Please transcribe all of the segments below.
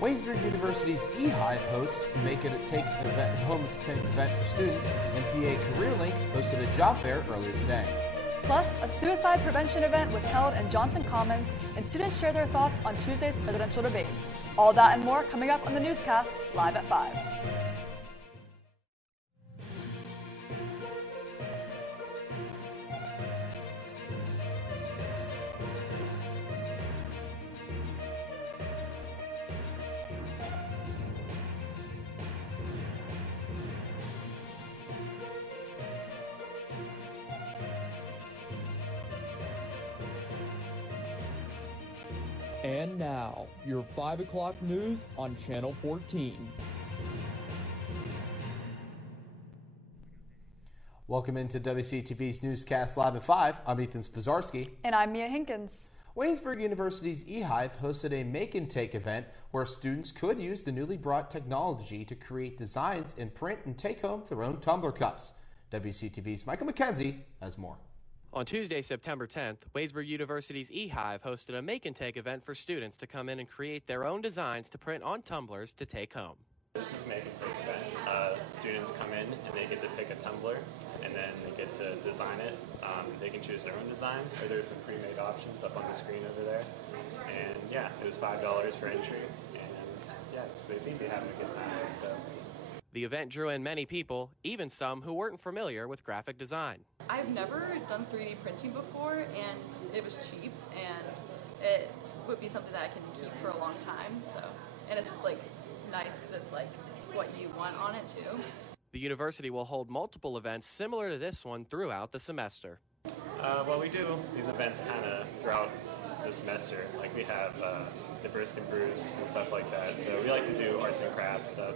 Waynesburg University's eHive hosts home take event for students, and PA CareerLink hosted a job fair earlier today. Plus, a suicide prevention event was held in Johnson Commons, and students shared their thoughts on Tuesday's presidential debate. All that and more coming up on the Newscast, live at 5. And now, your 5 o'clock news on Channel 14. Welcome into WCTV's Newscast Live at 5. I'm Ethan Spazarski. And I'm Mia Hinkins. Waynesburg University's eHive hosted a Make and Take event where students could use the newly brought technology to create designs and print and take home their own tumbler cups. WCTV's Michael McKenzie has more. On Tuesday, September 10th, Waynesburg University's eHive hosted a Make and Take event for students to come in and create their own designs to print on tumblers to take home. This is Make and Take event. Students come in and they get to pick a tumbler and then they get to design it. They can choose their own design, or there's some pre-made options up on the screen over there. And yeah, it was $5 for entry, and yeah, they seem to be having a good time. So. The event drew in many people, even some who weren't familiar with graphic design. I've never done 3D printing before, and it was cheap, and it would be something that I can keep for a long time. So, and it's like nice because it's like what you want on it too. The university will hold multiple events similar to this one throughout the semester. Well, we do these events kind of throughout the semester. Like we have the Brisk and Brews and stuff like that. So we like to do arts and crafts stuff.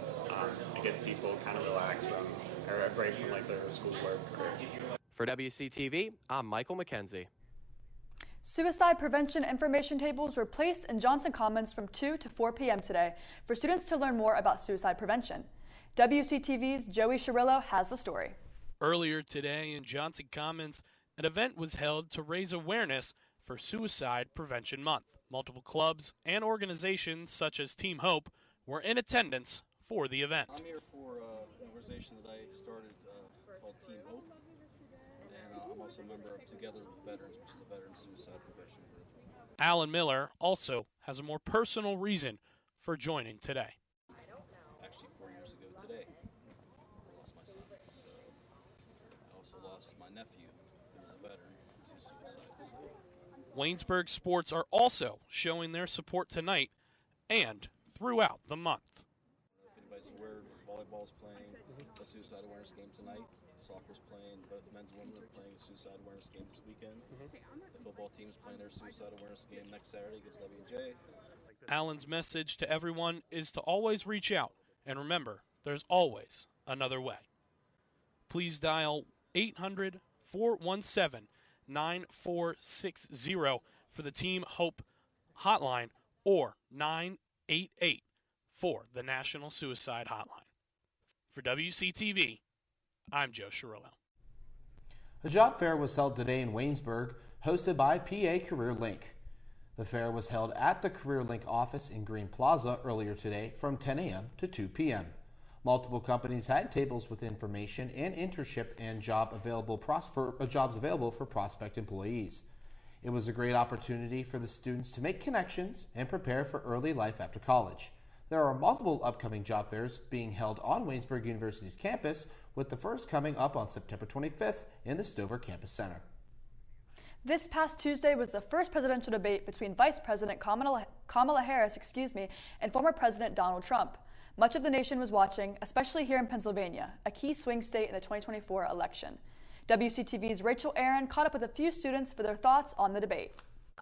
It gets people kind of relaxed from, or a break from like their schoolwork. For WCTV, I'm Michael McKenzie. Suicide prevention information tables were placed in Johnson Commons from 2 to 4 p.m. today for students to learn more about suicide prevention. WCTV's Joey Shirillo has the story. Earlier today in Johnson Commons, an event was held to raise awareness for Suicide Prevention Month. Multiple clubs and organizations such as Team Hope were in attendance for the event. I'm here for an organization that I started called Team Hope, and I'm also a member of Together with Veterans, which is a veteran suicide prevention group. Alan Miller also has a more personal reason for joining today. Actually, 4 years ago today, I lost my son. So I also lost my nephew, who was a veteran, to suicide. So. Waynesburg sports are also showing their support tonight and throughout the month. If anybody's aware, volleyball's playing a suicide awareness game tonight. Soccer's playing, both men's and women are playing a suicide awareness game this weekend. The football team's playing their suicide awareness game next Saturday against W&J. Allen's message to everyone is to always reach out, and remember, there's always another way. Please dial 800-417-9460 for the Team Hope hotline or 988 for the National Suicide Hotline. For WCTV, I'm Joe Shirillo. A job fair was held today in Waynesburg, hosted by PA CareerLink. The fair was held at the CareerLink office in Green Plaza earlier today from 10 a.m. to 2 p.m. Multiple companies had tables with information and internship and jobs available for prospect employees. It was a great opportunity for the students to make connections and prepare for early life after college. There are multiple upcoming job fairs being held on Waynesburg University's campus, with the first coming up on September 25th in the Stover Campus Center. This past Tuesday was the first presidential debate between Vice President Kamala Harris, and former President Donald Trump. Much of the nation was watching, especially here in Pennsylvania, a key swing state in the 2024 election. WCTV's Rachel Aaron caught up with a few students for their thoughts on the debate.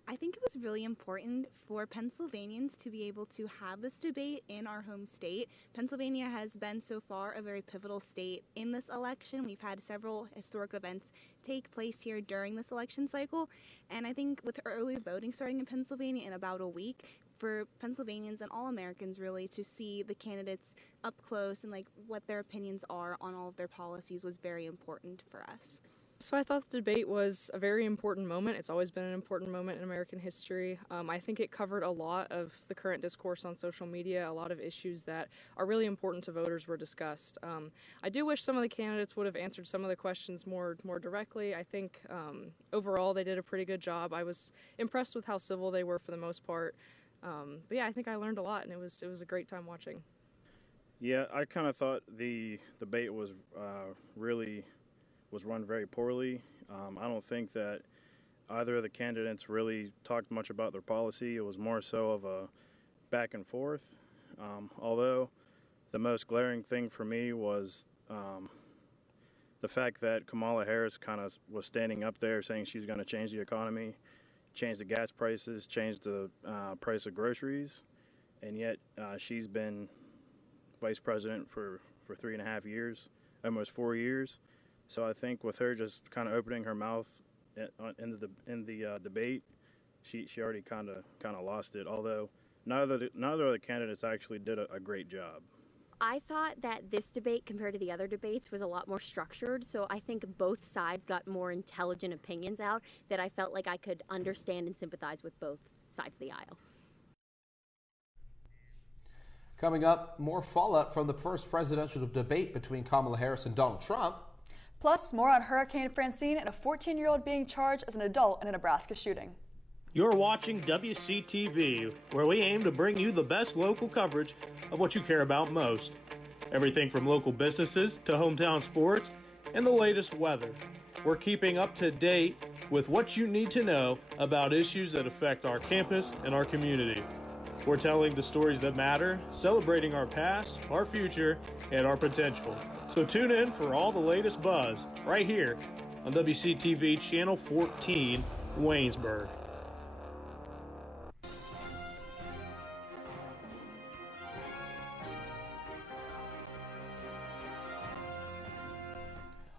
I think it was really important for Pennsylvanians to be able to have this debate in our home state. Pennsylvania has been so far a very pivotal state in this election. We've had several historic events take place here during this election cycle, and I think with early voting starting in Pennsylvania in about a week, for Pennsylvanians and all Americans really to see the candidates up close and like what their opinions are on all of their policies was very important for us. So I thought the debate was a very important moment. It's always been an important moment in American history. I think it covered a lot of the current discourse on social media. A lot of issues that are really important to voters were discussed. I do wish some of the candidates would have answered some of the questions more directly. I think overall they did a pretty good job. I was impressed with how civil they were for the most part. But yeah, I think I learned a lot, and it was a great time watching. Yeah, I kind of thought the debate was run very poorly. I don't think that either of the candidates really talked much about their policy. It was more so of a back and forth. Although the most glaring thing for me was the fact that Kamala Harris kind of was standing up there saying she's going to change the economy, change the gas prices, change the price of groceries, and yet she's been vice president for 3.5 years, almost 4 years. So I think with her just kind of opening her mouth in the debate, she already kind of lost it. Although neither of the candidates actually did a great job. I thought that this debate compared to the other debates was a lot more structured, so I think both sides got more intelligent opinions out that I felt like I could understand and sympathize with both sides of the aisle. Coming up, more fallout from the first presidential debate between Kamala Harris and Donald Trump. Plus, more on Hurricane Francine and a 14-year-old being charged as an adult in a Nebraska shooting. You're watching WCTV, where we aim to bring you the best local coverage of what you care about most. Everything from local businesses to hometown sports and the latest weather. We're keeping up to date with what you need to know about issues that affect our campus and our community. We're telling the stories that matter, celebrating our past, our future, and our potential. So tune in for all the latest buzz right here on WCTV Channel 14, Waynesburg.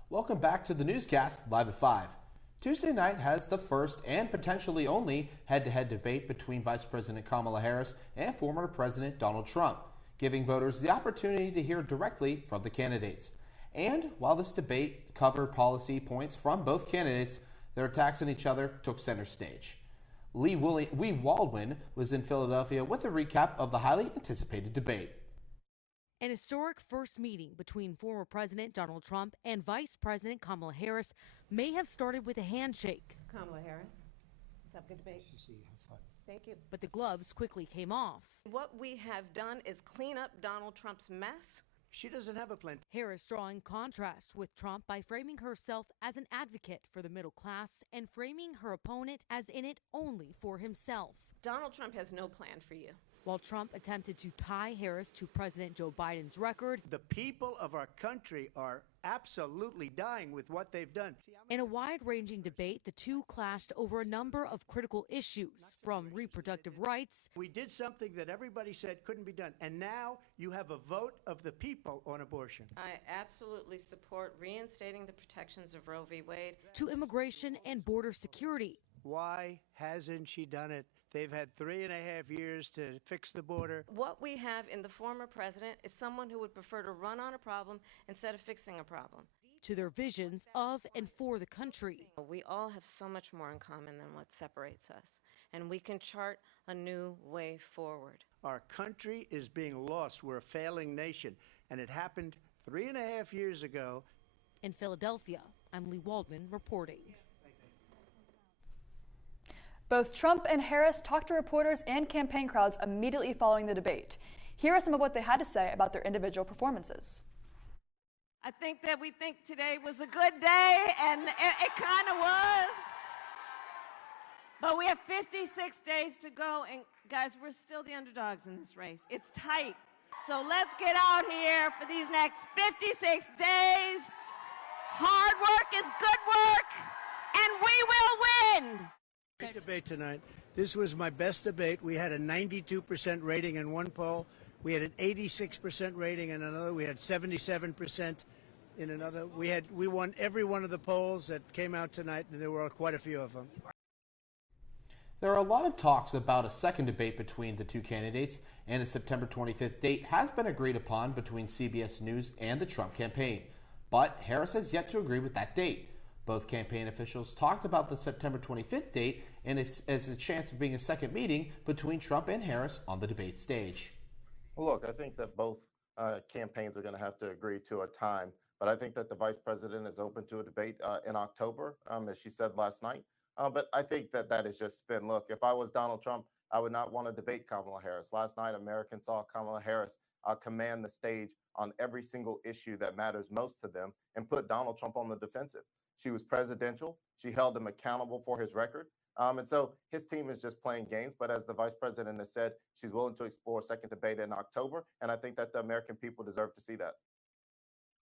Welcome back to the newscast, live at 5. Tuesday night has the first and potentially only head-to-head debate between Vice President Kamala Harris and former President Donald Trump, giving voters the opportunity to hear directly from the candidates. And while this debate covered policy points from both candidates, their attacks on each other took center stage. Lee Waldman was in Philadelphia with a recap of the highly anticipated debate. An historic first meeting between former President Donald Trump and Vice President Kamala Harris may have started with a handshake. Kamala Harris, let's have a good debate. Have fun. Thank you. But the gloves quickly came off. What we have done is clean up Donald Trump's mess. She doesn't have a plan. Harris drawing contrast with Trump by framing herself as an advocate for the middle class and framing her opponent as in it only for himself. Donald Trump has no plan for you. While Trump attempted to tie Harris to President Joe Biden's record, the people of our country are absolutely dying with what they've done. In a wide-ranging debate, the two clashed over a number of critical issues, from reproductive rights. We did something that everybody said couldn't be done, and now you have a vote of the people on abortion. I absolutely support reinstating the protections of Roe v. Wade. To immigration and border security. Why hasn't she done it? They've had 3.5 years to fix the border. What we have in the former president is someone who would prefer to run on a problem instead of fixing a problem. To their visions of and for the country. We all have so much more in common than what separates us, and we can chart a new way forward. Our country is being lost. We're a failing nation, and it happened 3.5 years ago. In Philadelphia, I'm Lee Waldman reporting. Both Trump and Harris talked to reporters and campaign crowds immediately following the debate. Here are some of what they had to say about their individual performances. I think that we think today was a good day, and it kind of was. But we have 56 days to go, and guys, we're still the underdogs in this race. It's tight. So let's get out here for these next 56 days. Hard work is good work, and we will win. Great debate tonight. This was my best debate. We had a 92% rating in one poll. We had an 86% rating in another. We had 77% in another. We won every one of the polls that came out tonight, and there were quite a few of them. There are a lot of talks about a second debate between the two candidates, and a September 25th date has been agreed upon between CBS News and the Trump campaign. But Harris has yet to agree with that date. Both campaign officials talked about the September 25th date and as a chance of being a second meeting between Trump and Harris on the debate stage. Well, look, I think that both campaigns are going to have to agree to a time, but I think that the vice president is open to a debate in October, as she said last night. But I think that that is just spin. Look, if I was Donald Trump, I would not want to debate Kamala Harris. Last night, Americans saw Kamala Harris command the stage on every single issue that matters most to them and put Donald Trump on the defensive. She was presidential. She held him accountable for his record. And so his team is just playing games. But as the vice president has said, she's willing to explore a second debate in October. And I think that the American people deserve to see that.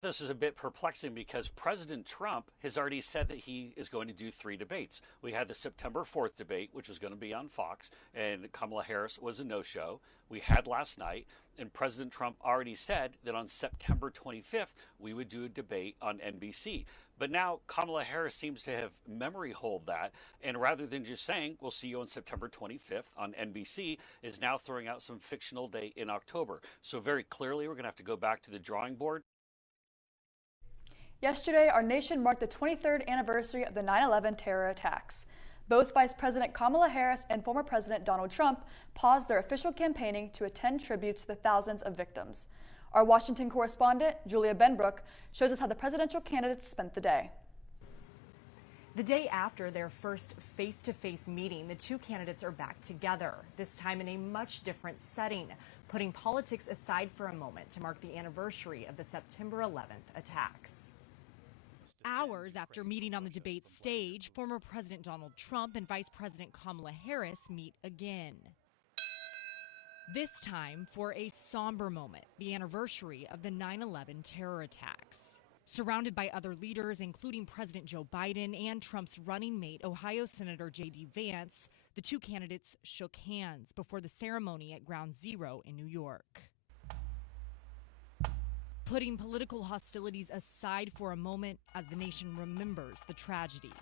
This is a bit perplexing because President Trump has already said that he is going to do 3 debates. We had the September 4th debate, which was going to be on Fox, and Kamala Harris was a no-show. We had last night, and President Trump already said that on September 25th, we would do a debate on NBC. But now Kamala Harris seems to have memory hold that, and rather than just saying, we'll see you on September 25th on NBC, is now throwing out some fictional date in October. So very clearly, we're going to have to go back to the drawing board. Yesterday, our nation marked the 23rd anniversary of the 9/11 terror attacks. Both Vice President Kamala Harris and former President Donald Trump paused their official campaigning to attend tribute to the thousands of victims. Our Washington correspondent, Julia Benbrook, shows us how the presidential candidates spent the day. The day after their first face-to-face meeting, the two candidates are back together, this time in a much different setting, putting politics aside for a moment to mark the anniversary of the September 11th attacks. Hours after meeting on the debate stage, former President Donald Trump and Vice President Kamala Harris meet again. This time for a somber moment, the anniversary of the 9/11 terror attacks. Surrounded by other leaders, including President Joe Biden and Trump's running mate, Ohio Senator J.D. Vance, the two candidates shook hands before the ceremony at Ground Zero in New York. Putting political hostilities aside for a moment as the nation remembers the tragedy.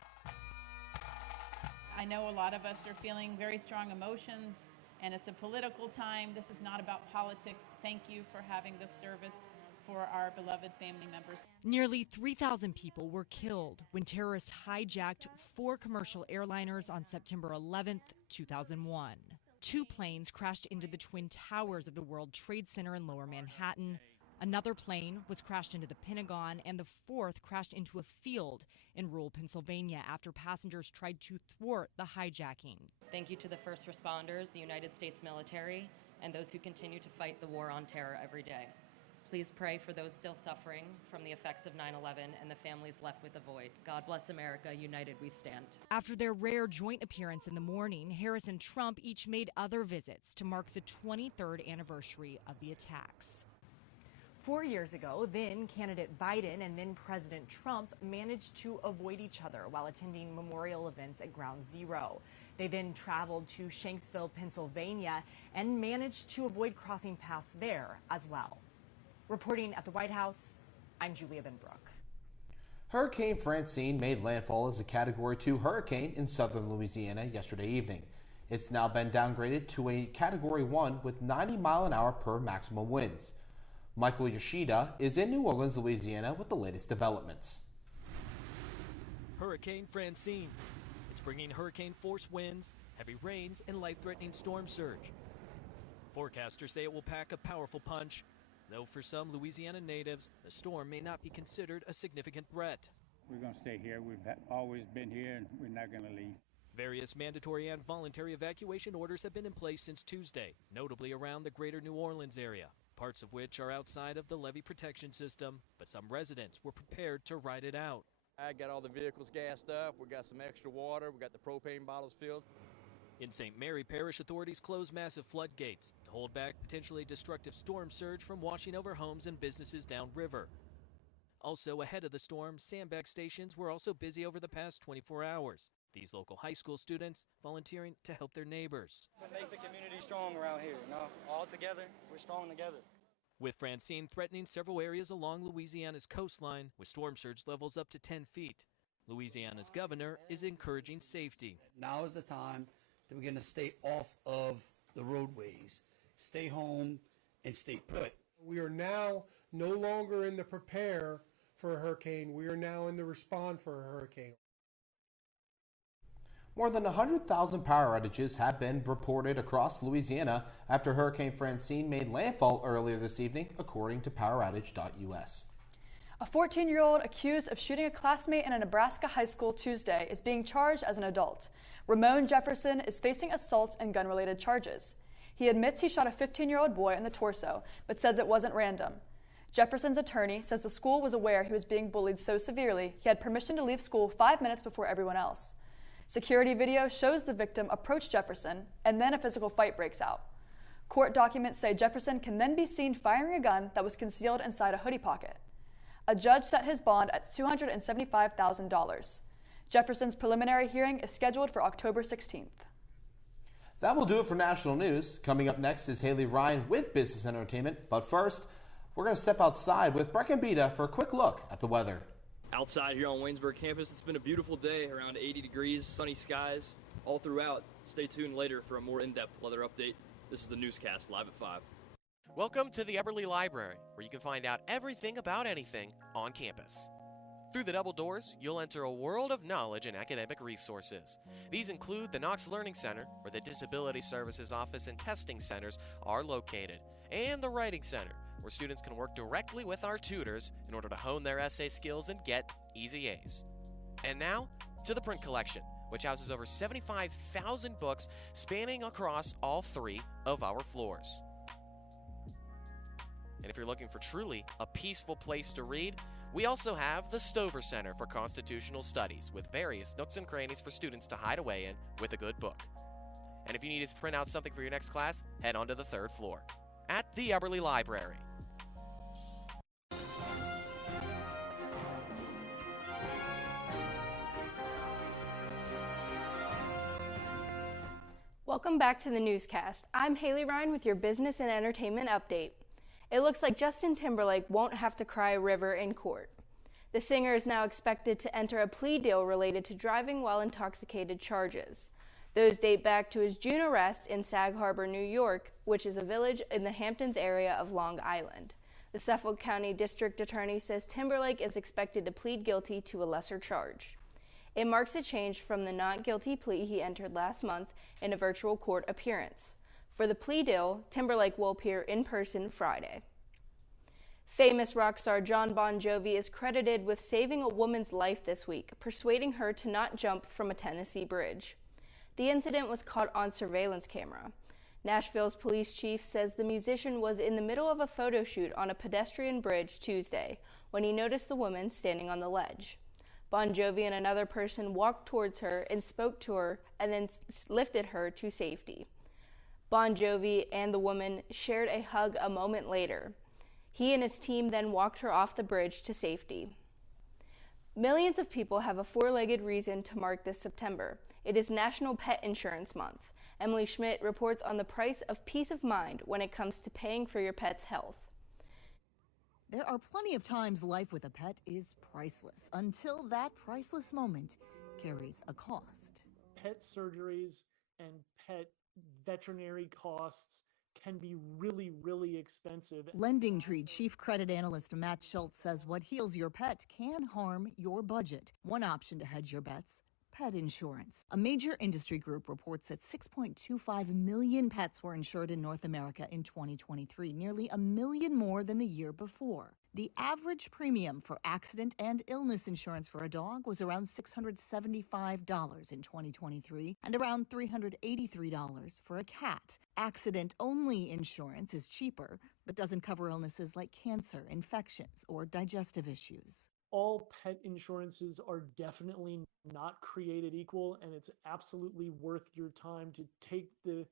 I know a lot of us are feeling very strong emotions, and it's a political time. This is not about politics. Thank you for having this service for our beloved family members. Nearly 3,000 people were killed when terrorists hijacked 4 commercial airliners on September 11th, 2001. 2 planes crashed into the Twin Towers of the World Trade Center in Lower Manhattan. Another plane was crashed into the Pentagon, and the 4th crashed into a field in rural Pennsylvania after passengers tried to thwart the hijacking. Thank you to the first responders, the United States military, and those who continue to fight the war on terror every day. Please pray for those still suffering from the effects of 9/11 and the families left with a void. God bless America. United we stand. After their rare joint appearance in the morning, Harris and Trump each made other visits to mark the 23rd anniversary of the attacks. 4 years ago, then candidate Biden and then President Trump managed to avoid each other while attending memorial events at Ground Zero. They then traveled to Shanksville, Pennsylvania, and managed to avoid crossing paths there as well. Reporting at the White House, I'm Julia Benbrook. Hurricane Francine made landfall as a Category 2 hurricane in southern Louisiana yesterday evening. It's now been downgraded to a Category 1 with 90 mile an hour per maximum winds. Michael Yoshida is in New Orleans, Louisiana with the latest developments. Hurricane Francine. It's bringing hurricane force winds, heavy rains, and life-threatening storm surge. Forecasters say it will pack a powerful punch, though for some Louisiana natives, the storm may not be considered a significant threat. We're going to stay here. We've always been here, and we're not going to leave. Various mandatory and voluntary evacuation orders have been in place since Tuesday, notably around the greater New Orleans area, parts of which are outside of the levee protection system, but some residents were prepared to ride it out. I got all the vehicles gassed up. We got some extra water. We got the propane bottles filled. In St. Mary Parish, authorities closed massive floodgates to hold back potentially destructive storm surge from washing over homes and businesses downriver. Also ahead of the storm, sandbag stations were also busy over the past 24 hours. These local high school students volunteering to help their neighbors. What makes the community strong around here, all together, we're strong together. With Francine threatening several areas along Louisiana's coastline with storm surge levels up to 10 feet, Louisiana's governor is encouraging safety. Now is the time to begin to stay off of the roadways, stay home, and stay put. We are now no longer in the prepare for a hurricane. We are now in the respond for a hurricane. More than 100,000 power outages have been reported across Louisiana after Hurricane Francine made landfall earlier this evening, according to poweroutage.us. A 14-year-old accused of shooting a classmate in a Nebraska high school Tuesday is being charged as an adult. Ramon Jefferson is facing assault and gun-related charges. He admits he shot a 15-year-old boy in the torso, but says it wasn't random. Jefferson's attorney says the school was aware he was being bullied so severely he had permission to leave school 5 minutes before everyone else. Security video shows the victim approach Jefferson, and then a physical fight breaks out. Court documents say Jefferson can then be seen firing a gun that was concealed inside a hoodie pocket. A judge set his bond at $275,000. Jefferson's preliminary hearing is scheduled for October 16th. That will do it for national news. Coming up next is Haley Ryan with Business Entertainment. But first, we're going to step outside with Breck and Beta for a quick look at the weather. Outside here on Waynesburg campus, it's been a beautiful day, around 80 degrees, sunny skies all throughout. Stay tuned later for a more in-depth weather update. This is the Newscast, live at 5. Welcome to the Eberly Library, where you can find out everything about anything on campus. Through the double doors, you'll enter a world of knowledge and academic resources. These include the Knox Learning Center, where the Disability Services Office and testing centers are located, and the Writing Center, where students can work directly with our tutors in order to hone their essay skills and get easy A's. And now, to the print collection, which houses over 75,000 books spanning across all 3 of our floors. And if you're looking for truly a peaceful place to read, we also have the Stover Center for Constitutional Studies, with various nooks and crannies for students to hide away in with a good book. And if you need us to print out something for your next class, head on to the 3rd floor at the Eberly Library. Welcome back to the Newscast. I'm Haley Ryan with your business and entertainment update. It looks like Justin Timberlake won't have to cry a river in court. The singer is now expected to enter a plea deal related to driving while intoxicated charges. Those date back to his June arrest in Sag Harbor, New York, which is a village in the Hamptons area of Long Island. The Suffolk County District Attorney says Timberlake is expected to plead guilty to a lesser charge. It marks a change from the not guilty plea he entered last month in a virtual court appearance. For the plea deal, Timberlake will appear in person Friday. Famous rock star Jon Bon Jovi is credited with saving a woman's life this week, persuading her to not jump from a Tennessee bridge. The incident was caught on surveillance camera. Nashville's police chief says the musician was in the middle of a photo shoot on a pedestrian bridge Tuesday when he noticed the woman standing on the ledge. Bon Jovi and another person walked towards her and spoke to her and then lifted her to safety. Bon Jovi and the woman shared a hug a moment later. He and his team then walked her off the bridge to safety. Millions of people have a four-legged reason to mark this September. It is National Pet Insurance Month. Emily Schmidt reports on the price of peace of mind when it comes to paying for your pet's health. There are plenty of times life with a pet is priceless, until that priceless moment carries a cost. Pet surgeries and pet veterinary costs can be really, really expensive. Lending Tree Chief Credit Analyst Matt Schultz says what heals your pet can harm your budget. One option to hedge your bets: pet insurance. A major industry group reports that 6.25 million pets were insured in North America in 2023, nearly a million more than the year before. The average premium for accident and illness insurance for a dog was around $675 in 2023 and around $383 for a cat. Accident-only insurance is cheaper, but doesn't cover illnesses like cancer, infections, or digestive issues. All pet insurances are definitely not created equal, and it's absolutely worth your time to take the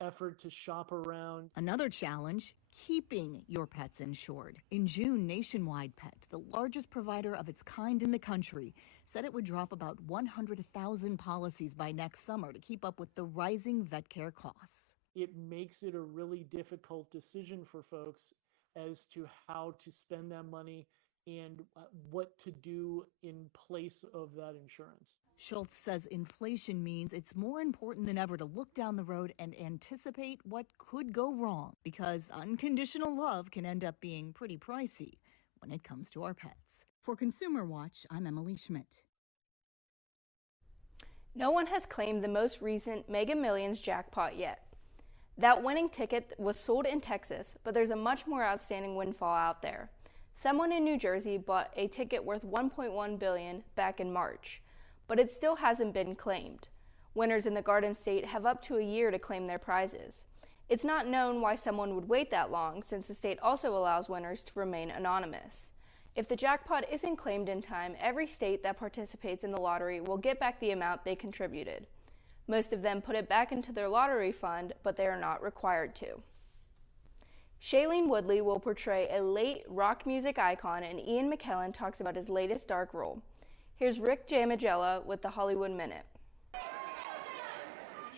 effort to shop around. Another challenge: keeping your pets insured. In June, Nationwide Pet, the largest provider of its kind in the country, said it would drop about 100,000 policies by next summer to keep up with the rising vet care costs. It makes it a really difficult decision for folks as to how to spend that money and what to do in place of that insurance. Schultz says inflation means it's more important than ever to look down the road and anticipate what could go wrong, because unconditional love can end up being pretty pricey when it comes to our pets. For Consumer Watch, I'm Emily Schmidt. No one has claimed the most recent Mega Millions jackpot yet. That winning ticket was sold in Texas, but there's a much more outstanding windfall out there. Someone in New Jersey bought a ticket worth $1.1 billion back in March, but it still hasn't been claimed. Winners in the Garden State have up to a year to claim their prizes. It's not known why someone would wait that long, since the state also allows winners to remain anonymous. If the jackpot isn't claimed in time, every state that participates in the lottery will get back the amount they contributed. Most of them put it back into their lottery fund, but they are not required to. Shailene Woodley will portray a late rock music icon, and Ian McKellen talks about his latest dark role. Here's Rick Jamagella with the Hollywood Minute.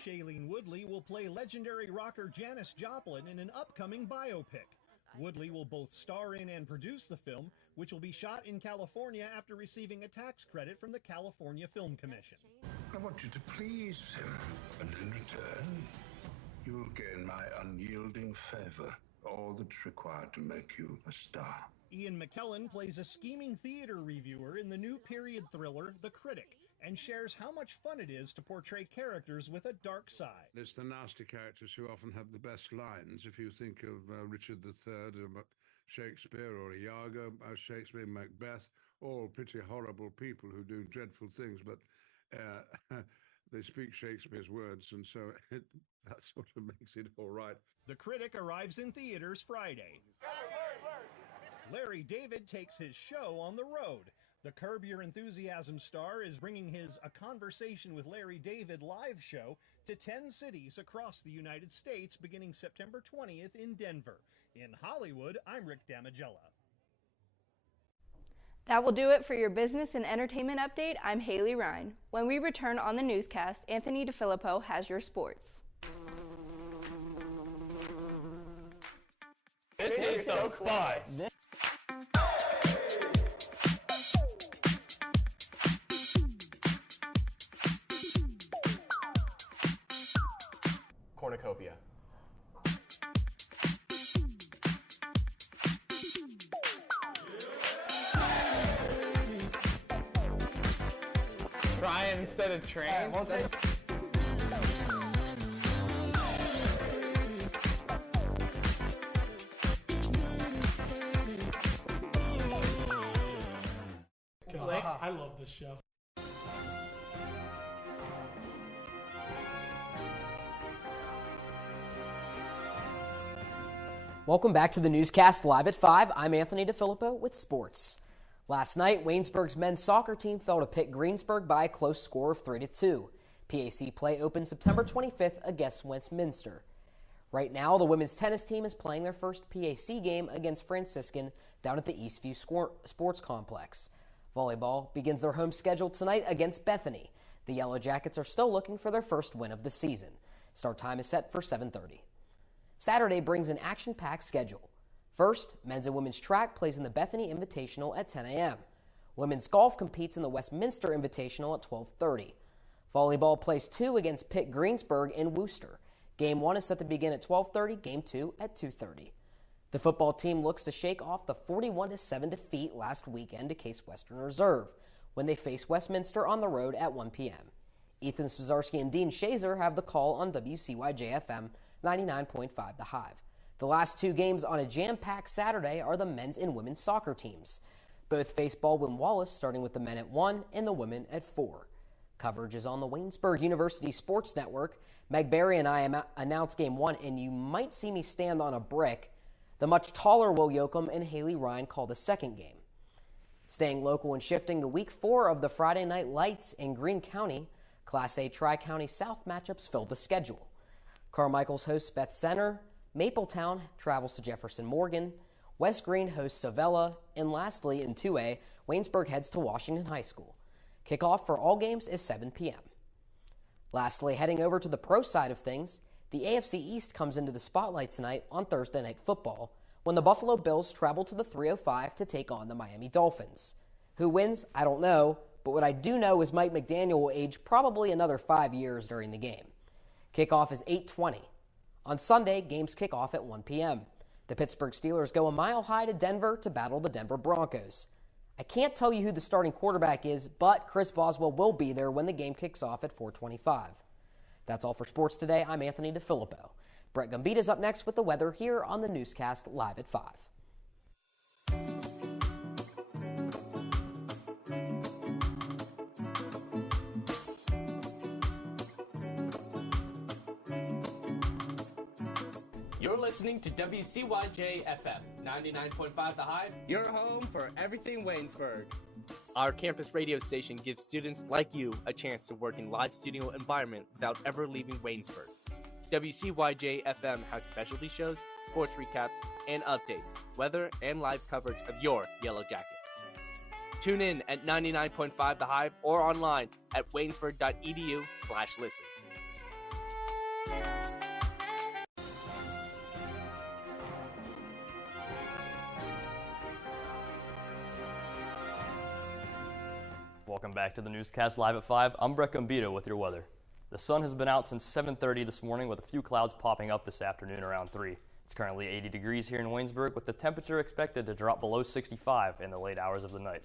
Shailene Woodley will play legendary rocker Janis Joplin in an upcoming biopic. Woodley will both star in and produce the film, which will be shot in California after receiving a tax credit from the California Film Commission. I want you to please him, and in return, you will gain my unyielding favor, all that's required to make you a star. Ian McKellen plays a scheming theater reviewer in the new period thriller The Critic, and shares how much fun it is to portray characters with a dark side. It's the nasty characters who often have the best lines. If you think of Richard III, Shakespeare, or Iago, Shakespeare, Macbeth, all pretty horrible people who do dreadful things, but they speak Shakespeare's words, and so that sort of makes it all right. The Critic arrives in theaters Friday. Larry David takes his show on the road. The Curb Your Enthusiasm star is bringing his A Conversation with Larry David live show to 10 cities across the United States beginning September 20th in Denver. In Hollywood, I'm Rick Damagella. That will do it for your business and entertainment update. I'm Haley Ryan. When we return on the newscast, Anthony DeFilippo has your sports. This is some sports. Cornucopia. Try instead of train. I love this show. Welcome back to the newscast live at 5. I'm Anthony DeFilippo with sports. Last night, Waynesburg's men's soccer team fell to Pitt Greensburg by a close score of 3-2. PAC play opens September 25th against Westminster. Right now, the women's tennis team is playing their first PAC game against Franciscan down at the Eastview Sports Complex. Volleyball begins their home schedule tonight against Bethany. The Yellow Jackets are still looking for their first win of the season. Start time is set for 7:30. Saturday brings an action-packed schedule. First, men's and women's track plays in the Bethany Invitational at 10 a.m. Women's golf competes in the Westminster Invitational at 12:30. Volleyball plays 2 against Pitt Greensburg in Worcester. Game 1 is set to begin at 12:30, Game 2 at 2:30. The football team looks to shake off the 41-7 defeat last weekend to Case Western Reserve when they face Westminster on the road at 1 p.m. Ethan Spazarski and Dean Shazer have the call on WCYJ-FM 99.5 The Hive. The last 2 games on a jam-packed Saturday are the men's and women's soccer teams. Both face Baldwin-Wallace, starting with the men at 1 and the women at 4. Coverage is on the Waynesburg University Sports Network. Meg Berry and I announce Game 1, and you might see me stand on a brick. The much taller Will Yoakum and Haley Ryan call the second game. Staying local and shifting to Week 4 of the Friday Night Lights in Greene County, Class A Tri-County South matchups fill the schedule. Carmichael's hosts Beth Center, Mapletown travels to Jefferson Morgan, West Greene hosts Savella, and lastly, in 2A, Waynesburg heads to Washington High School. Kickoff for all games is 7 p.m. Lastly, heading over to the pro side of things, the AFC East comes into the spotlight tonight on Thursday Night Football when the Buffalo Bills travel to the 305 to take on the Miami Dolphins. Who wins? I don't know, but what I do know is Mike McDaniel will age probably another 5 years during the game. Kickoff is 8:20. On Sunday, games kick off at 1 p.m. The Pittsburgh Steelers go a mile high to Denver to battle the Denver Broncos. I can't tell you who the starting quarterback is, but Chris Boswell will be there when the game kicks off at 4:25. That's all for sports today. I'm Anthony DeFilippo. Brett Gambita is up next with the weather here on the Newscast Live at 5. You're listening to WCYJ FM, 99.5 The Hive, your home for everything Waynesburg. Our campus radio station gives students like you a chance to work in live studio environment without ever leaving Waynesburg. WCYJ FM has specialty shows, sports recaps, and updates, weather, and live coverage of your Yellow Jackets. Tune in at 99.5 The Hive or online at waynesburg.edu/listen. Welcome back to the Newscast Live at 5. I'm Brett Gambita with your weather. The sun has been out since 7:30 this morning with a few clouds popping up this afternoon around 3. It's currently 80 degrees here in Waynesburg with the temperature expected to drop below 65 in the late hours of the night.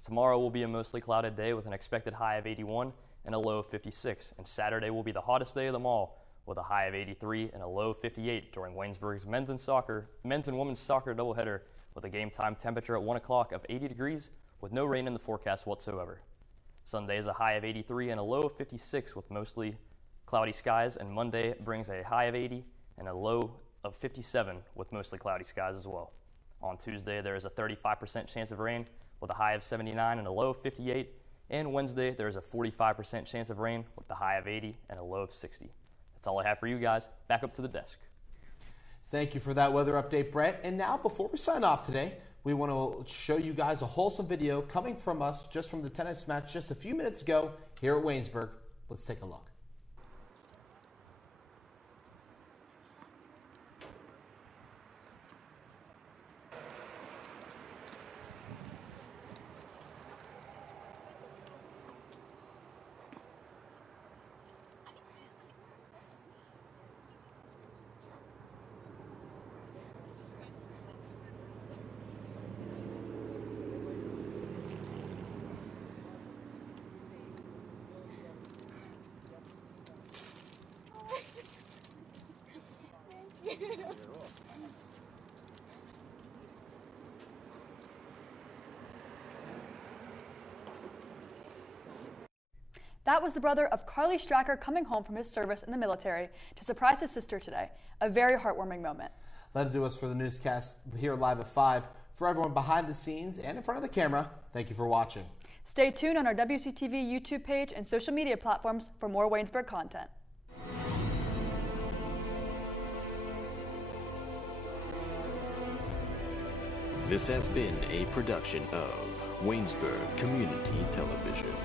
Tomorrow will be a mostly clouded day with an expected high of 81 and a low of 56. And Saturday will be the hottest day of them all with a high of 83 and a low of 58 during Waynesburg's men's and women's soccer doubleheader with a game time temperature at 1 o'clock of 80 degrees with no rain in the forecast whatsoever. Sunday is a high of 83 and a low of 56 with mostly cloudy skies, and Monday brings a high of 80 and a low of 57 with mostly cloudy skies as well. On Tuesday, there is a 35% chance of rain with a high of 79 and a low of 58, and Wednesday, there is a 45% chance of rain with a high of 80 and a low of 60. That's all I have for you guys. Back up to the desk. Thank you for that weather update, Brett. And now, before we sign off today, we want to show you guys a wholesome video coming from us just from the tennis match just a few minutes ago here at Waynesburg. Let's take a look. That was the brother of Carly Stracker coming home from his service in the military to surprise his sister today. A very heartwarming moment. That'll do us for the newscast here live at 5. For everyone behind the scenes and in front of the camera, thank you for watching. Stay tuned on our WCTV YouTube page and social media platforms for more Waynesburg content. This has been a production of Waynesburg Community Television.